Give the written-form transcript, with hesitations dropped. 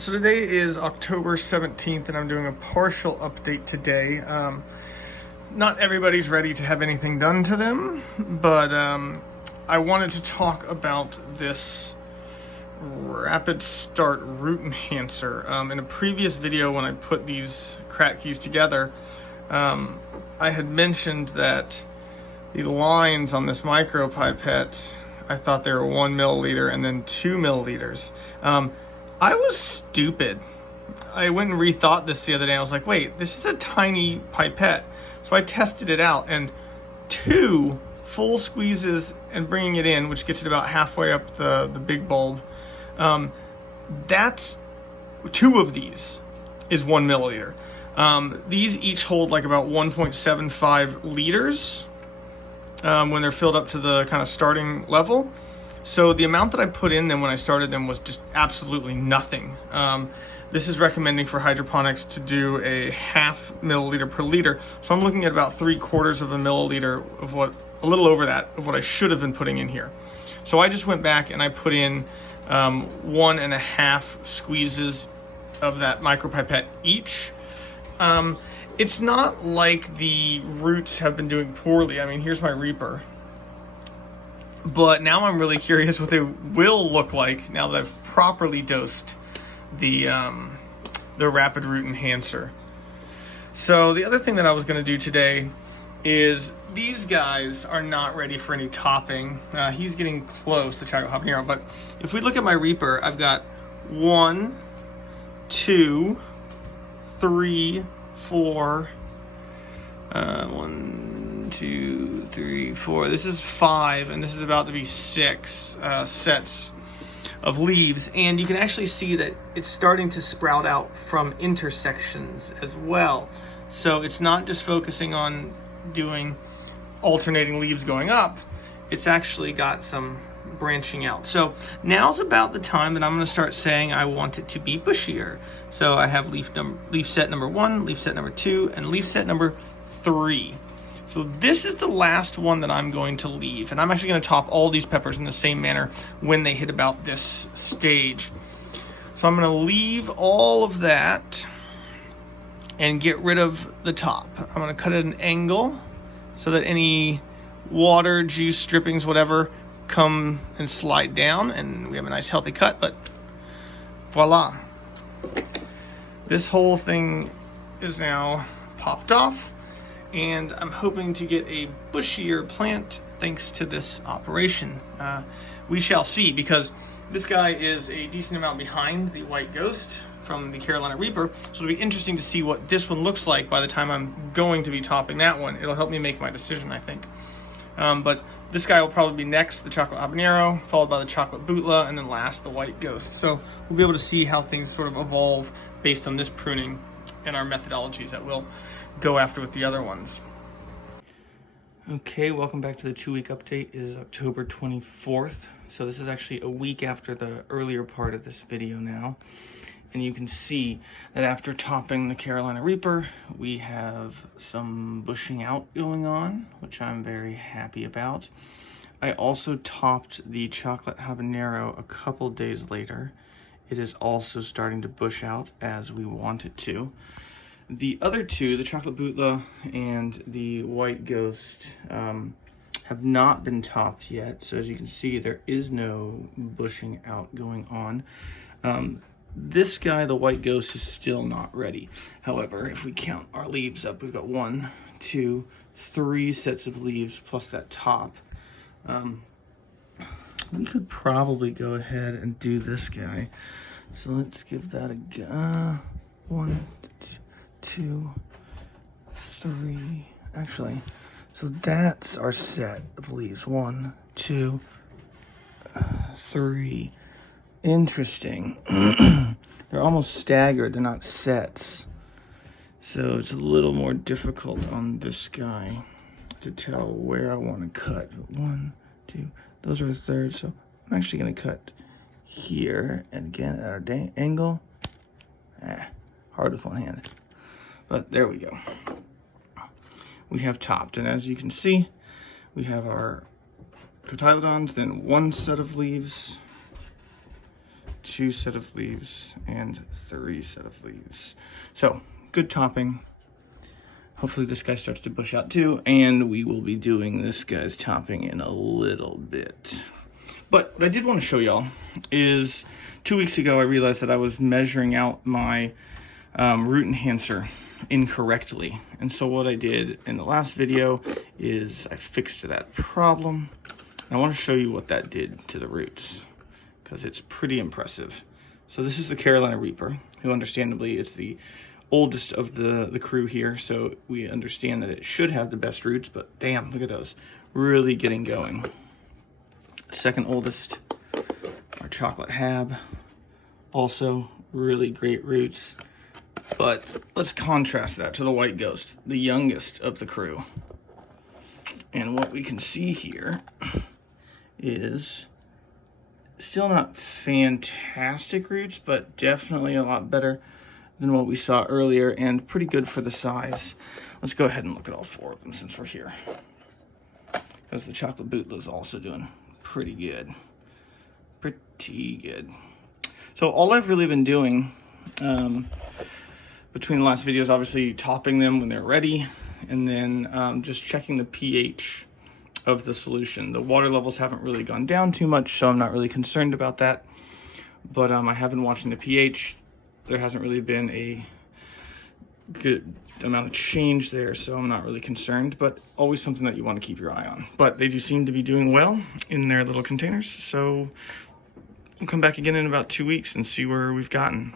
So today is October 17th and I'm doing a partial update today. Not everybody's ready to have anything done to them, but I wanted to talk about this rapid start root enhancer. In a previous video when I put these Kratkys together, I had mentioned that the lines on this micro pipette, I thought they were 1 milliliter and then 2 milliliters. I was stupid. I went and rethought this the other day. I was like, wait, this is a tiny pipette. So I tested it out, and 2 full squeezes and bringing it in, which gets it about halfway up the big bulb, that's 2 of these is 1 milliliter. These each hold like about 1.75 liters when they're filled up to the kind of starting level. So the amount that I put in them when I started them was just absolutely nothing. This is recommending for hydroponics to do a 0.5 milliliter per liter. So I'm looking at about 3/4 of a milliliter of what, a little over that, of what I should have been putting in here. So I just went back and I put in 1.5 squeezes of that micropipette each. It's not like the roots have been doing poorly. I mean, here's my Reaper. But now I'm really curious what they will look like now that I've properly dosed the rapid root enhancer. So the other thing that I was going to do today is these guys are not ready for any topping. He's getting close, the chocolate habanero. But if we look at my Reaper, I've got 1, 2, 3, 4. 1, 2, 3, 4. This is 5, and this is about to be 6 sets of leaves. And you can actually see that it's starting to sprout out from intersections as well. So it's not just focusing on doing alternating leaves going up. It's actually got some branching out. So now's about the time that I'm going to start saying I want it to be bushier. So I have leaf set number 1, leaf set number 2, and leaf set number 3. So this is the last one that I'm going to leave, and I'm actually going to top all these peppers in the same manner when they hit about this stage. So I'm going to leave all of that and get rid of the top. I'm going to cut at an angle so that any water, juice, drippings, whatever, come and slide down, and we have a nice healthy cut. But voila, this whole thing is now popped off, and I'm hoping to get a bushier plant thanks to this operation. We shall see, because this guy is a decent amount behind the White Ghost from the Carolina Reaper, so it'll be interesting to see what this one looks like by the time I'm going to be topping that one. It'll help me make my decision, I think. But this guy will probably be next, the chocolate habanero, followed by the chocolate bootla, and then last, the White Ghost. So we'll be able to see how things sort of evolve based on this pruning and our methodologies that we'll go after with the other ones. Okay, welcome back to the 2-week update. It is October 24th. So this is actually a week after the earlier part of this video now. And you can see that after topping the Carolina Reaper, we have some bushing out going on, which I'm very happy about. I also topped the chocolate habanero a couple days later. It is also starting to bush out as we want it to. The other 2, the chocolate bootla and the White Ghost, have not been topped yet. So as you can see, there is no bushing out going on. This guy, the White Ghost, is still not ready. However, if we count our leaves up, we've got 1, 2, 3 sets of leaves plus that top. We could probably go ahead and do this guy. So let's give that a go. 1, 2, 3. Actually, so that's our set of leaves. 1, 2, 3. Interesting. They're almost staggered. They're not sets. So it's a little more difficult on this guy to tell where I want to cut. 1, 2. Those are a third. So I'm actually going to cut here. And again, at our angle. Hard with one hand. But there we go. We have topped. And as you can see, we have our cotyledons, then 1 set of leaves, 2 set of leaves, and 3 set of leaves. So, good topping. Hopefully this guy starts to bush out too, and we will be doing this guy's topping in a little bit. But what I did want to show y'all is 2 weeks ago I realized that I was measuring out my root enhancer incorrectly. And so what I did in the last video is I fixed that problem. And I want to show you what that did to the roots, because it's pretty impressive. So this is the Carolina Reaper, who understandably is the oldest of the crew here, so we understand that it should have the best roots, but damn, look at those, really getting going. Second oldest, our Chocolate Hab, also really great roots. But let's contrast that to the White Ghost, the youngest of the crew. And what we can see here is still not fantastic roots, but definitely a lot better than what we saw earlier, and pretty good for the size. Let's go ahead and look at all 4 of them since we're here, because the Chocolate Bootla is also doing pretty good. Pretty good. So all I've really been doing between the last videos, obviously topping them when they're ready, and then just checking the pH of the solution. The water levels haven't really gone down too much, so I'm not really concerned about that. But I have been watching the pH. There hasn't really been a good amount of change there, so I'm not really concerned, but always something that you want to keep your eye on. But they do seem to be doing well in their little containers, so we'll come back again in about 2 weeks and see where we've gotten.